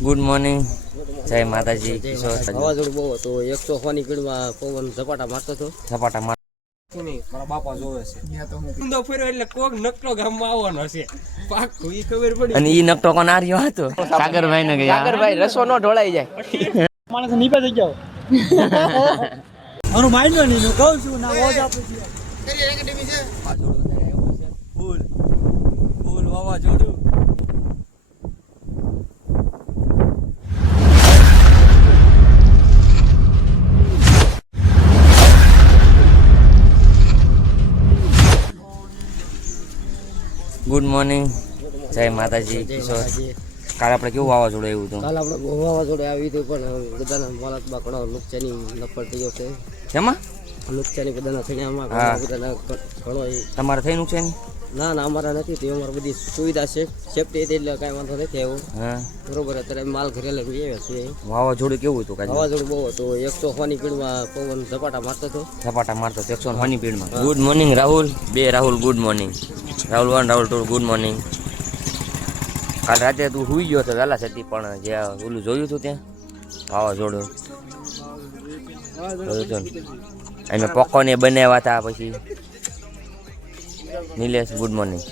Good morning, જય માતાજી. વાવાઝોડું બહુ હતું, 100 ની સ્પીડમાં પવન ઝપાટા મારતો હતો. ઝપાટા માર મારા બાપા જોવે છે ઊંધો ફેરો એટલે કોક નકટો ગામમાં આવવાનો છે પાક્કું ઈ ખબર પડી. અને ઈ નકટો કોણ આર્યો હતો? સાગરભાઈ ને ગયા. સાગરભાઈ રસો નો ઢોળાઈ જાય. માણસ નીપે થઈ જાવ. મારું માઇન્ડ નહીં હું કહું છું ના વોજ આપું છું. ફૂલ ફૂલ વાવાઝોડું. ગુડ મોર્નિંગ, જય માતાજી. કાલે આપણે કેવું વાવાઝોડું આવ્યું હતું? કાલે આપણે બહુ વાવાઝોડું આવ્યું હતું પણ બધાના માલતમાં ઘણો નુકસાની નફળ થયો છે. શેમાં નુકસાની બધાના થયામાં બધાના ઘણો. તમારે થઈ નુકસાન? ના ના અમારા નથી થયું, અમારે બધી સુવિધા છે, સેફટી હતી એટલે કાંઈ વાંધો નથી આવ્યો. હા બરોબર. અત્યારે માલ ઘરે લઈને આવ્યા છીએ. વાવાઝોડું કેવું હતું? કાલે વાવાઝોડું બહુ હતું, 100 ની સ્પીડમાં પવન ઝપાટા મારતો હતો. ઝપાટા મારતો 100 ની સ્પીડમાં. Good morning Rahul. Rahul good morning. Rahul 1 Rahul 2 good morning. કાલ રાતે તું સુઈ ગયો હતો વહેલા સતી, પણ જ્યાં ઓલું જોયું હતું ત્યાં વાવાઝોડું જોયું હતું ને. અમે પકોને બનાવ્યા હતા. પછી Nilesh good morning.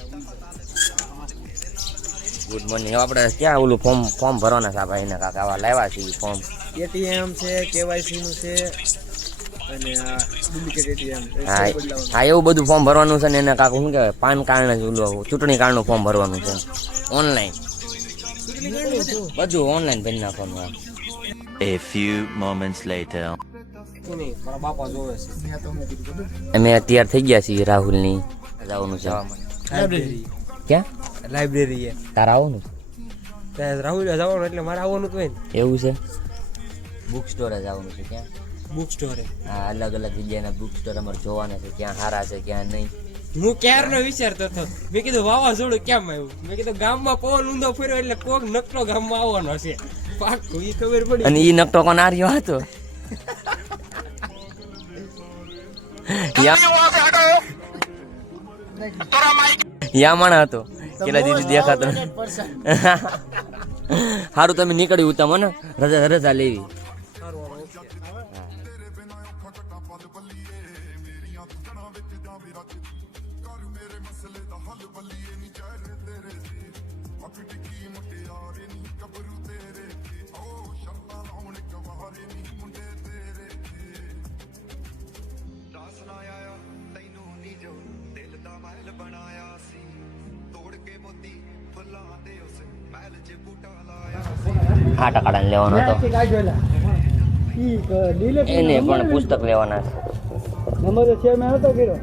Good morning. આપણે ક્યાં ઓલું ફોર્મ ભરવાના છે ભાઈ? એના કાકા આવા લાવ્યા છે ફોર્મ. એટીએમ છે, કેવાયસી નું છે અને આ ડુપ્લિકેટ એટીએમ. હા એવું બધું ફોર્મ ભરવાનું છે ને. એના કાકા શું કહેવાય, પાન કાર્ડ ચૂંટણી કાર્ડનું ફોર્મ ભરવાનું છે ઓનલાઈન. બધું ઓનલાઈન ભરી નાખવાનું. A few moments later. મારા બાપા જોવે છે. અમે તૈયાર થઈ ગયા છીએ. રાહુલની જવાનું છે લાઇબ્રેરી. ક્યાં? લાઇબ્રેરી તારા આવવાનું રાહુલ જવાનું એટલે મારે આવવાનું તો એવું છે. બુક સ્ટોરે જવાનું છે. ક્યાં? બુક સ્ટોરે. હા, અલગ અલગ જગ્યાના બુક સ્ટોર અમારે જોવાના છે, ક્યાં સારા છે ક્યાં નહીં. હું ક્યારનો વિચારતો હતો, મેં કીધું વાવાઝોડું કેમ આવ્યું. મેં કીધું ગામમાં પવન ઊંધો ફેર્યો એટલે કોક નકટો ગામમાં આવવાનો છે પાક્કું ઈ ખબર પડી. અને ઈ નકટો કોણ આર્યો હતો? યામણા હતો. કેટલા દીદી દેખાતો. સારું તમે નીકળ્યું તમે ને રજા લેવી. હા ટકાડા લેવાનો હતો. એને પણ પુસ્તક લેવાના છે. નંબર છે મેં હતો કર્યો.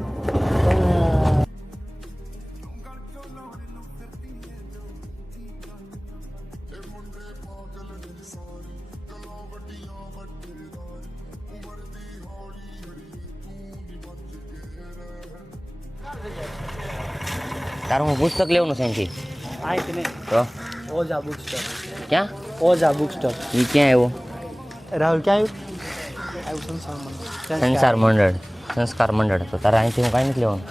તારું હું પુસ્તક લેવાનું છે અહીંથી. આઈ નહીં તો ઓઝા બુક સ્ટોર. ક્યાં? Oza book store. એ ક્યાં આવ્યો? રાહુલ ક્યાં આવ્યું? સંસાર મંડળ. સંસ્કાર મંડળ. તો તારા અહીંથી હું કાંઈ નથી લેવાનું.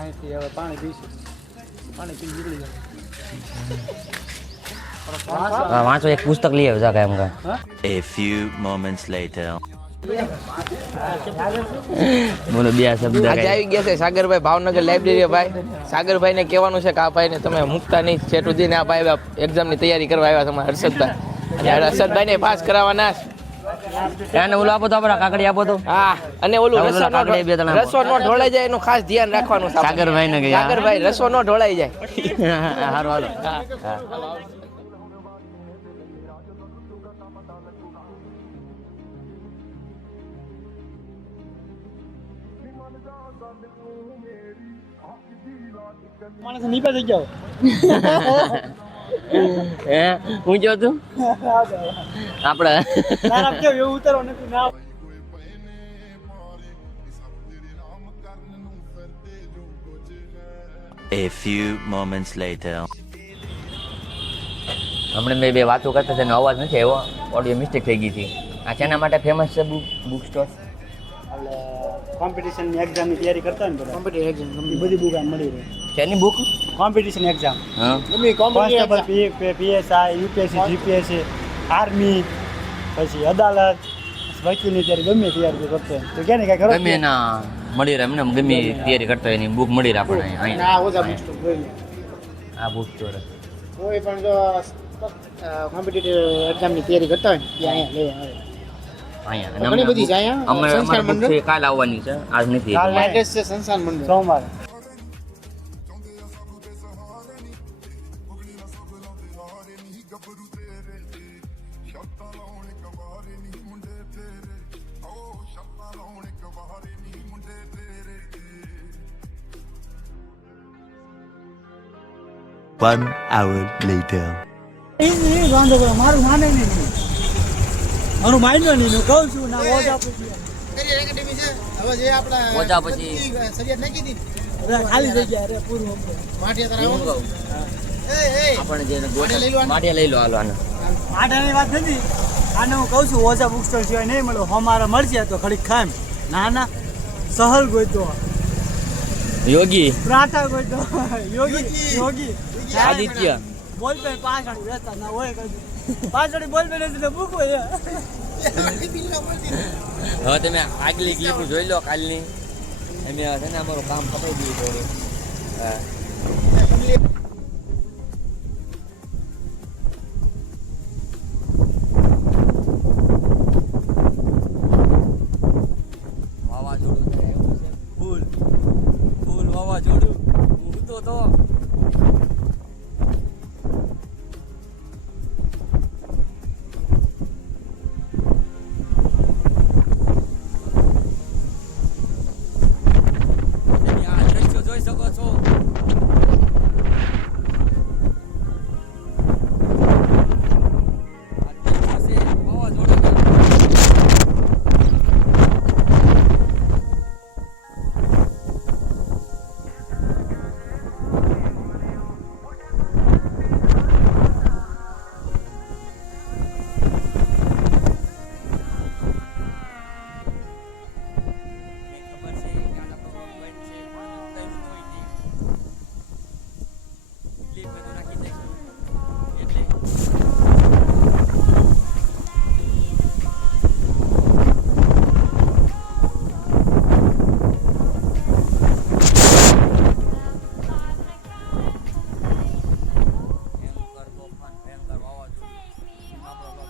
અહીંથી હવે પાણી પીશું. પાણી પી નીકળી જાય. વાંચો એક પુસ્તક લઈ આવ્યો જા કાંઈ એમ કાંઈ. A few moments later. બોલો બે શબ્દ. આજે આવી ગયા છે સાગરભાઈ ભાવનગર લાઇબ્રેરી. ભાઈ સાગરભાઈને કહેવાનું છે કે આ ભાઈને તમે મૂકતા નહીં. છેટ સુધી આ ભાઈ એક્ઝામની તૈયારી કરવા આવ્યા તમારા હર્ષદભાઈ. અને હર્ષદભાઈને પાસ કરાવવાના છે. એને ઓલું આપો તો આપણે કાકડી આપો તો. હા અને ઓલું ઓલું રસો કાકડી બે ત્રણ આપો. રસો નો ઢોળાઈ જાય એનું ખાસ ધ્યાન રાખવાનું છે. સાગરભાઈ ને ગયા. સાગરભાઈ રસો નો ઢોળાઈ જાય. હારું હાલો. માણસ નીપે થઈ જાવ. હે હું જો તું આપણે ના કેવું એવું ઉતારો નથી ના. A few moments later. હમણાં મેં બે વાતો કરતા હતા એનો અવાજ નથી આવ્યો. ઓડિયો મિસ્ટેક થઈ ગઈ હતી. આ શેના માટે ફેમસ છે બુક સ્ટોર? કોમ્પિટિશન એક્ઝામની તૈયારી કરતા ને બધા કોમ્પિટિટિવ એક્ઝામ બધી બુક આમ મળી રહે. શેની બુક? Competition exam. હા constable, PSI, UPSC, GPSC army પછી અદાલત વકીલની તૈયારી ગમે તૈયારી કરતો હોય તો ક્યાં ને કાંઈ ખરો ગમે એના મળી રહે એમને ગમે તૈયારી કરતા હોય એની બુક મળી રહે આપણને અહીંયા આ ઓછા બુક જોઈ લો. આ બુક સ્ટોર કોઈ પણ જો કોમ્પિટિટિવ એક્ઝામની તૈયારી કરતા હોય ને ત્યાં અહીંયા લેવા આવે અહીંયા ઘણી બધી છે અહીંયા. અમે સંસ્કાર અમારી book મંડળ. છે કાલ આવવાની છે આજ નથી કાલ એટલે એડ્રેસ છે સંસાર મંડળ સોમવારે One hour later. વાંધો કરો મારું માને નહીં મારું માન્યો નહીં હું કહું છું ના ઓજા પછી હવે જે આપણા ઓજા પછી સરિયાદ નાખી દીધી ખાલી થઈ ગયા અરે પૂરું માઠિયા તારા આપણે જે માટિયા લઈ લો હાલો આને માઠાની વાત નથી આને હું કહું છું ઓજા બુક સ્ટોર સિવાય નહીં મળે અમારે મળશે તો ખડીક ખામ ના ના સહલ ગોઈતો યોગી પ્રાટા ગોઈતો યોગી યોગી આદિત્ય બોલ પે પાછળ રહેતા ના હોય કદી પાછળ બોલ પે નથી તો બુક હોય હવે તમે આગલી ક્લિપ જોઈ લો કાલની અમે છે ને અમારું કામ પતાવી દઈએ થોડું હા વાવાઝોડું થાય એવું છે ફૂલ ફૂલ વાવાઝોડું ઉડતો તો તમે આ દ્રશ્યો જોઈ શકો છો આ દ્રશ્યો છે વાવાઝોડાના ખબર છે કે આના પર પોઈન્ટ છે પણ ઉતાર્યું તો હોય નહીં ક્લિપ બધું નાખી દઈશું એટલે ભયંકર તોફાન ભયંકર વાવાઝોડું આપણો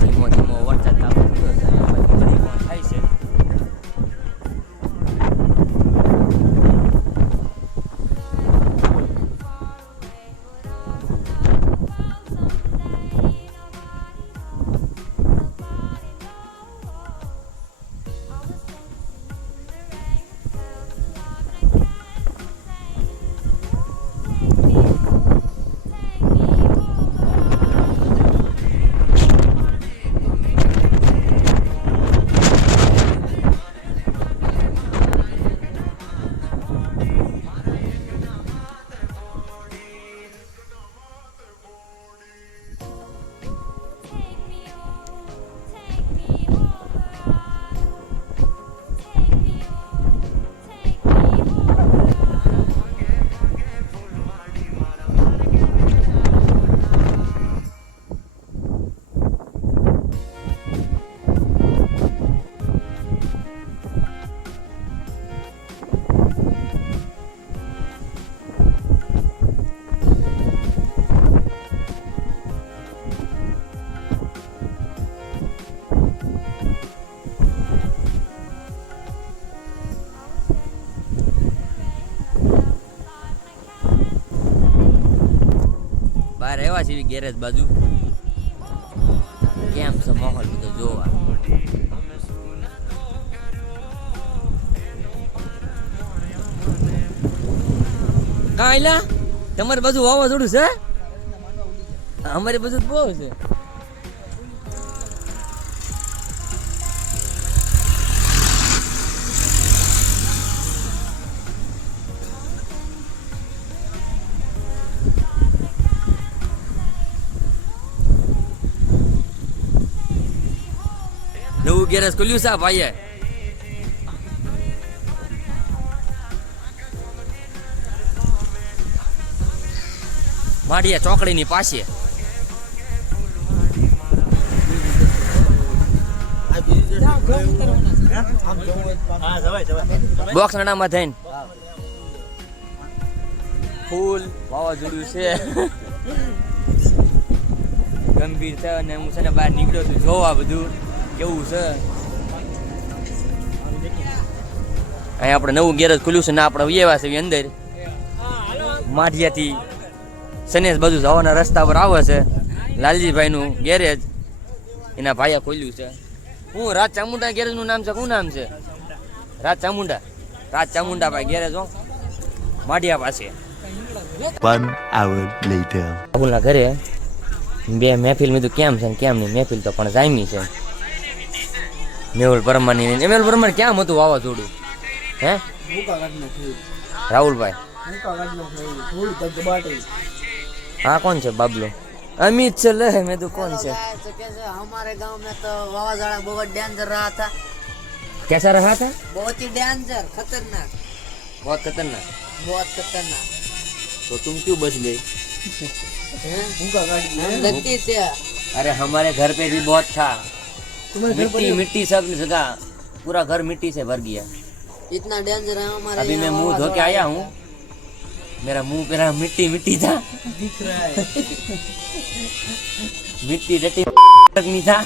ધીમો ધીમો વરસાદ ચાલુ થયો છે પછી ઘડી પણ થાય છે બહાર આવ્યા છે ગેરેજ બાજુ કેમ છે માહોલ બધો જોવા કાંઈલા તમારે બાજુ વાવાઝોડું છે અમારી બાજુ તો બહુ છે નવું ગેરેજ ખોલ્યું છે આ ભાઈએ. માડિયા ચોકડીની પાસે. બોક્સ નડામાં થઈને ફૂલ વાવાઝોડું છે. ગંભીર છે અને હું છે ને બહાર નીકળ્યો છું જોવા બધું કેવું છે. અહીંયા આપણે નવું ગેરેજ ખુલ્યું છે ને આપણે વ્યવા છે અંદર માઢિયાથી સનેશ બાજુ જવાના રસ્તા પર આવે છે. લાલજીભાઈનું ગેરેજ એના ભાઈએ ખોલ્યું છે. હું રાજ ચામુંડા ગેરેજનું નામ છે. શું નામ છે? રાજ ચામુંડા ભાઈ ગેરેજ હો માઢિયા પાસે. 1 hour later. રાહુલના ઘરે બે મહેફિલ મેં તો કેમ છે ને કેમ નહીં. મહેફિલ તો પણ જામી છે. મેહુલ પરમારની મેહુલ પરમાર ક્યાં હતું વાવાઝોડું? હે રાહુલભાઈ हाँ कौन से बाबलो अमित से ले मैं तो कौन से कैसे हमारे गांव में तो वावाजोड़ा बहुत डेंजर रहा था। कैसा रहा था? बहुत ही डेंजर, खतरनाक, बहुत खतरनाक. बहुत खतरनाक। तो तुम क्यों बच गई? हम लगती थे। अरे हमारे घर पे भी बहुत था. मिट्टी मिट्टी सब जगह पूरा घर मिट्टी से भर गया. इतना डेंजर है हमारे अभी मैं यहाँ मुंह धो के आया हूँ. मेरा मुंह पेरा मिट्टी मिट्टी था. दिख रहा है मिट्टी डटी नहीं था.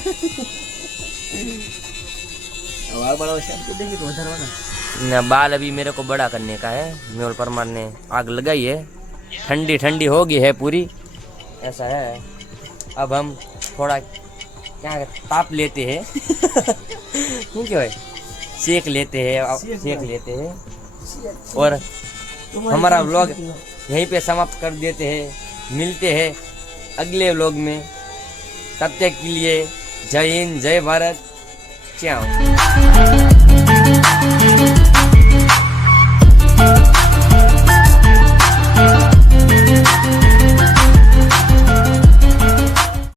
ना बाल अभी मेरे को बड़ा करने का है. मेहुल परमार ने आग लगाई है. ठंडी ठंडी हो गई है पूरी. ऐसा है. अब हम थोड़ा क्या ताप लेते हैं. क्या है सेक लेते हैं और हमारा व्लॉग यहीं पे समाप्त कर देते हैं. मिलते हैं अगले व्लॉग में. तब तक के लिए जय हिंद जय भारत. ciao.